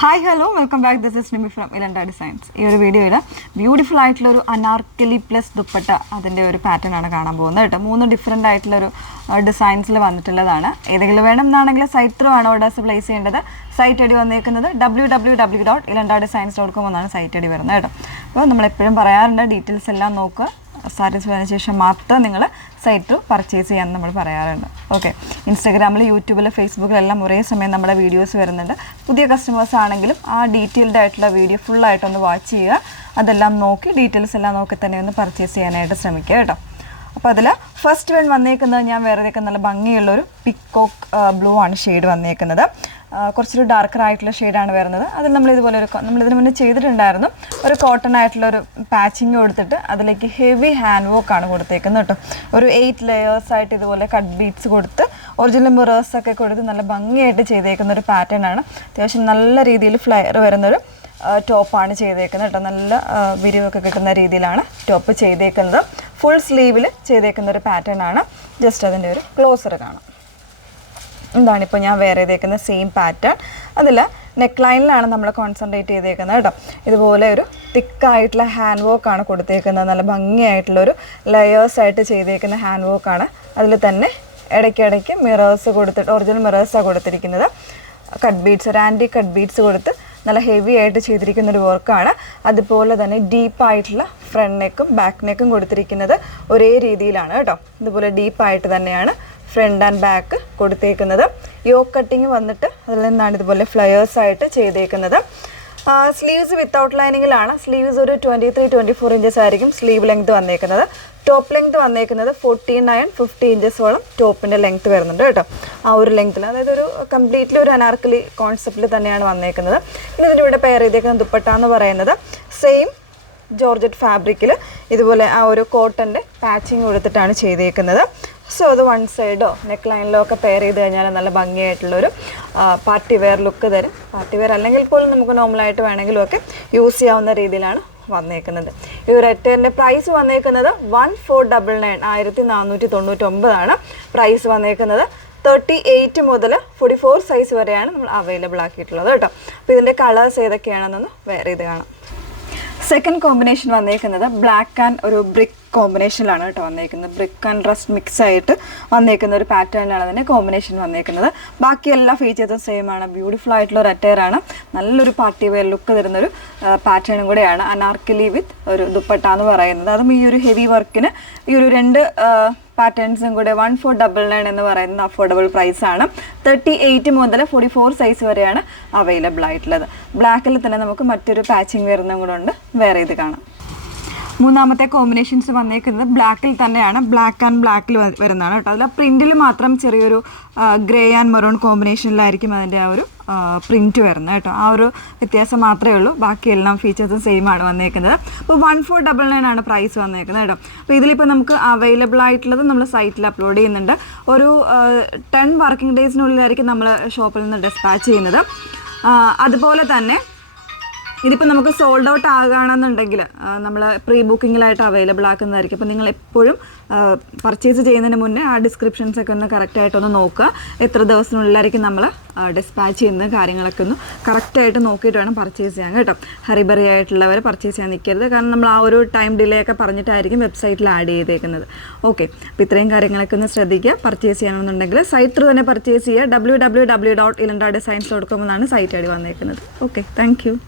Hi hello welcome back. This is Nimi from Ilanda designs. ഈ ഒരു വീഡിയോയിൽ ബ്യൂട്ടിഫുൾ ആയിട്ടുള്ളൊരു അനാർക്കലി പ്ലസ് ദുപ്പട്ട അതിൻ്റെ ഒരു പാറ്റേൺ ആണ് കാണാൻ പോകുന്നത് കേട്ടോ. 3 ഡിഫറെൻ്റ് ആയിട്ടുള്ളൊരു ഡിസൈൻസിൽ വന്നിട്ടുള്ളതാണ്. ഏതെങ്കിലും വേണം എന്നാണെങ്കിൽ സൈറ്റ് ത്രൂ ആണ് ഓർഡേഴ്സ് പ്ലേസ് ചെയ്യേണ്ടത്. സൈറ്റ് ഐ ഡി വന്നേക്കുന്നത് www.ilandadesigns.com എന്നാണ് സൈറ്റ് ഐ ഡി വരുന്നത് കേട്ടോ. അപ്പോൾ നമ്മളെപ്പോഴും പറയാറുണ്ട്, ഡീറ്റെയിൽസ് എല്ലാം നോക്കുക, സാറ്റിസ്ഫൈ ആയതിനു ശേഷം മാത്രം നിങ്ങൾ സൈറ്റ് ത്രൂ പർച്ചേസ് ചെയ്യാൻ നമ്മൾ പറയാറുണ്ട്. ഓക്കെ, ഇൻസ്റ്റാഗ്രാമിൽ, യൂട്യൂബിൽ, ഫേസ്ബുക്കിലെല്ലാം ഒരേ സമയം നമ്മുടെ വീഡിയോസ് വരുന്നുണ്ട്. പുതിയ കസ്റ്റമേഴ്സ് ആണെങ്കിലും ആ ഡീറ്റെയിൽഡ് ആയിട്ടുള്ള വീഡിയോ ഫുള്ളായിട്ടൊന്ന് വാച്ച് ചെയ്യുക. അതെല്ലാം നോക്കി ഡീറ്റെയിൽസ് എല്ലാം നോക്കി തന്നെ ഒന്ന് പർച്ചേസ് ചെയ്യാനായിട്ട് ശ്രമിക്കുക കേട്ടോ. അപ്പോൾ അതിൽ ഫസ്റ്റ് വൺ വന്നേക്കുന്നത് ഞാൻ വേറെ നല്ല ഭംഗിയുള്ളൊരു പിക്കോക്ക് ബ്ലൂ ആണ് ഷെയ്ഡ് വന്നേക്കുന്നത്. കുറച്ചൊരു ഡാർക്കർ ആയിട്ടുള്ള ഷെയ്ഡാണ് വരുന്നത്. അതിൽ നമ്മളിതുപോലെ നമ്മളിതിന് മുന്നേ ചെയ്തിട്ടുണ്ടായിരുന്നു. ഒരു കോട്ടൺ ആയിട്ടുള്ളൊരു പാച്ചിങ് കൊടുത്തിട്ട് അതിലേക്ക് ഹെവി ഹാൻഡ് വർക്കാണ് കൊടുത്തേക്കുന്നത് കേട്ടോ. ഒരു 8 ലെയേഴ്സ് ആയിട്ട് ഇതുപോലെ കട്ട് ബീഡ്സ് കൊടുത്ത് ഒറിജിനൽ മിറേഴ്സൊക്കെ കൊടുത്ത് നല്ല ഭംഗിയായിട്ട് ചെയ്തേക്കുന്ന ഒരു പാറ്റേൺ ആണ്. അത്യാവശ്യം നല്ല രീതിയിൽ ഫ്ലെയർ വരുന്നൊരു ടോപ്പാണ് ചെയ്തേക്കുന്നത് കേട്ടോ. നല്ല വിരിവൊക്കെ കിട്ടുന്ന രീതിയിലാണ് ടോപ്പ് ചെയ്തേക്കുന്നത്. ഫുൾ സ്ലീവിൽ ചെയ്തേക്കുന്ന ഒരു പാറ്റേൺ ആണ്. ജസ്റ്റ് അതിൻ്റെ ഒരു ക്ലോസർ കാണാം. ഇതാണിപ്പോൾ ഞാൻ വേറെ ചെയ്തേക്കുന്ന സെയിം പാറ്റേൺ. അതിൽ നെക്ക് ലൈനിലാണ് നമ്മൾ കോൺസെൻട്രേറ്റ് ചെയ്തേക്കുന്നത് കേട്ടോ. ഇതുപോലെ ഒരു തിക്കായിട്ടുള്ള ഹാൻഡ് വർക്കാണ് കൊടുത്തേക്കുന്നത്. നല്ല ഭംഗിയായിട്ടുള്ളൊരു ലെയേഴ്സായിട്ട് ചെയ്തേക്കുന്ന ഹാൻഡ് വർക്കാണ്. അതിൽ തന്നെ ഇടയ്ക്കിടയ്ക്ക് മിറേഴ്സ് കൊടുത്തിട്ട് ഒറിജിനൽ മിറേഴ്സാണ് കൊടുത്തിരിക്കുന്നത്. കട്ട് ബീഡ്സ്, ഒരു ആൻറ്റി കട്ട് ബീഡ്സ് കൊടുത്ത് നല്ല ഹെവി ആയിട്ട് ചെയ്തിരിക്കുന്നൊരു വർക്കാണ്. അതുപോലെ തന്നെ ഡീപ്പായിട്ടുള്ള ഫ്രണ്ട് നെക്കും ബാക്ക് നെക്കും കൊടുത്തിരിക്കുന്നത് ഒരേ രീതിയിലാണ് കേട്ടോ. ഇതുപോലെ ഡീപ്പായിട്ട് തന്നെയാണ് ഫ്രണ്ട് ആൻഡ് ബാക്ക് കൊടുത്തേക്കുന്നത്. യോക്ക് കട്ടിങ് വന്നിട്ട് അതിൽ നിന്നാണ് ഇതുപോലെ ഫ്ലയേഴ്സായിട്ട് ചെയ്തേക്കുന്നത്. Sleeves without ലൈനിങ്ങിലാണ്. സ്ലീവ്സ് ഒരു 23-24 ഇഞ്ചസ് ആയിരിക്കും സ്ലീവ് ലെങ്ത് വന്നേക്കുന്നത്. ടോപ്പ് ലെങ്ത് വന്നേക്കുന്നത് 49-50 ഇഞ്ചസോളം ടോപ്പിൻ്റെ ലെങ്ത് വരുന്നുണ്ട് കേട്ടോ. ആ ഒരു ലെങ്ത്തിൽ, അതായത് ഒരു കംപ്ലീറ്റ്ലി ഒരു അനാർക്കലി കോൺസെപ്റ്റിൽ തന്നെയാണ് വന്നേക്കുന്നത്. ഇനി ഇതിൻ്റെ ഇവിടെ പെയർ ചെയ്തേക്കുന്ന ദുപ്പട്ട എന്ന് പറയുന്നത് സെയിം ജോർജറ്റ് ഫാബ്രിക്കിൽ ഇതുപോലെ ആ ഒരു കോട്ടൻ്റെ പാച്ചിങ് കൊടുത്തിട്ടാണ് ചെയ്തേക്കുന്നത്. സോ അത് വൺ സൈഡോ നെക്ക് ലൈനിലോ ഒക്കെ പെയർ ചെയ്ത് കഴിഞ്ഞാൽ നല്ല ഭംഗിയായിട്ടുള്ളൊരു പാർട്ടി വെയർ ലുക്ക് തരും. പാർട്ടി വെയർ അല്ലെങ്കിൽ പോലും നമുക്ക് നോർമലായിട്ട് വേണമെങ്കിലും ഒക്കെ യൂസ് ചെയ്യാവുന്ന രീതിയിലാണ് വന്നേക്കുന്നത്. ഈ ഒരു അറ്റേറിൻ്റെ പ്രൈസ് വന്നേക്കുന്നത് 1499 1499 പ്രൈസ് വന്നേക്കുന്നത്. 38 മുതൽ 44 സൈസ് വരെയാണ് നമ്മൾ അവൈലബിൾ ആക്കിയിട്ടുള്ളത് കേട്ടോ. അപ്പോൾ ഇതിൻ്റെ കളേഴ്സ് ഏതൊക്കെയാണെന്നൊന്ന് വേറെ ഇത് കാണാം. സെക്കൻഡ് കോമ്പിനേഷൻ വന്നേക്കുന്നത് ബ്ലാക്ക് ആൻഡ് ഒരു ബ്രിക്ക് കോമ്പിനേഷനിലാണ് കേട്ടോ വന്നേക്കുന്നത്. ബ്രിക്ക് ആൻഡ് റസ്റ്റ് മിക്സ് ആയിട്ട് വന്നേക്കുന്ന ഒരു പാറ്റേണിലാണ് അതിൻ്റെ കോമ്പിനേഷൻ വന്നേക്കുന്നത്. ബാക്കി എല്ലാ ഫീച്ചേഴ്സും സെയിം ആണ്. ബ്യൂട്ടിഫുൾ ആയിട്ടുള്ള ഒരു അറ്റയറാണ്. നല്ലൊരു പാർട്ടി വെയർ ലുക്ക് തരുന്നൊരു പാറ്റേണും കൂടെയാണ് അനാർക്കലി വിത്ത് ഒരു ദുപ്പട്ട എന്ന് പറയുന്നത്. അതും ഈ ഒരു ഹെവി വർക്കിന് ഈ ഒരു 2 പാറ്റേൺസും കൂടെ 1499 എന്ന് പറയുന്നത് അഫോർഡബിൾ പ്രൈസാണ്. 38 മുതൽ 44 സൈസ് വരെയാണ് അവൈലബിൾ ആയിട്ടുള്ളത്. ബ്ലാക്കിൽ തന്നെ നമുക്ക് മറ്റൊരു പാച്ചിങ് വരുന്നതും കൂടെ ഉണ്ട്. വേറെ ഇത് കാണാം. മൂന്നാമത്തെ കോമ്പിനേഷൻസ് വന്നേക്കുന്നത് ബ്ലാക്കിൽ തന്നെയാണ്. ബ്ലാക്ക് ആൻഡ് ബ്ലാക്കിൽ വരുന്നതാണ് കേട്ടോ. അതിൽ പ്രിൻറ്റിൽ മാത്രം ചെറിയൊരു ഗ്രേ ആൻഡ് മെറൂൺ കോമ്പിനേഷനിലായിരിക്കും അതിൻ്റെ ആ ഒരു പ്രിൻറ്റ് വരുന്നത് കേട്ടോ. ആ ഒരു വ്യത്യാസം മാത്രമേ ഉള്ളൂ. ബാക്കി എല്ലാം ഫീച്ചേഴ്സും സെയിം ആണ് വന്നേക്കുന്നത്. അപ്പോൾ 1499 ആണ് പ്രൈസ് വന്നേക്കുന്നത് കേട്ടോ. അപ്പോൾ ഇതിലിപ്പോൾ നമുക്ക് അവൈലബിൾ ആയിട്ടുള്ളത് നമ്മൾ സൈറ്റിൽ അപ്ലോഡ് ചെയ്യുന്നുണ്ട്. ഒരു 10 വർക്കിംഗ് ഡേയ്സിനുള്ളിലായിരിക്കും നമ്മൾ ഷോപ്പിൽ നിന്ന് ഡിസ്പാച്ച് ചെയ്യുന്നത്. അതുപോലെ തന്നെ ഇതിപ്പോൾ നമുക്ക് സോൾഡ് ഔട്ട് ആകുകയാണെന്നുണ്ടെങ്കിൽ നമ്മൾ പ്രീ ബുക്കിങ്ങിലായിട്ട് അവൈലബിൾ ആക്കുന്നതായിരിക്കും. അപ്പോൾ നിങ്ങൾ എപ്പോഴും പർച്ചേസ് ചെയ്യുന്നതിന് മുന്നേ ആ ഡിസ്ക്രിപ്ഷൻസൊക്കെ ഒന്ന് കറക്റ്റായിട്ടൊന്ന് നോക്കുക. എത്ര ദിവസത്തിനുള്ളിലായിരിക്കും നമ്മൾ ഡിസ്പാച്ച് ചെയ്യുന്ന കാര്യങ്ങളൊക്കെ ഒന്ന് കറക്റ്റായിട്ട് നോക്കിയിട്ട് വേണം പർച്ചേസ് ചെയ്യാൻ കേട്ടോ. ഹറിബറി ആയിട്ടുള്ളവർ പർച്ചേസ് ചെയ്യാൻ നിൽക്കരുത്. കാരണം നമ്മൾ ആ ഒരു ടൈം ഡിലേ ഒക്കെ പറഞ്ഞിട്ടായിരിക്കും വെബ്സൈറ്റിൽ ആഡ് ചെയ്തേക്കുന്നത്. ഓക്കെ, അപ്പോൾ ഇത്രയും കാര്യങ്ങളൊക്കെ ഒന്ന് ശ്രദ്ധിക്കുക. പർച്ചേസ് ചെയ്യണമെന്നുണ്ടെങ്കിൽ സൈറ്റ് ത്രൂ തന്നെ പർച്ചേസ് ചെയ്യുക. www.ilandadesigns.com എന്നാണ് സൈറ്റ് ഐ ഡി വന്നേക്കുന്നത്. Okay, thank you.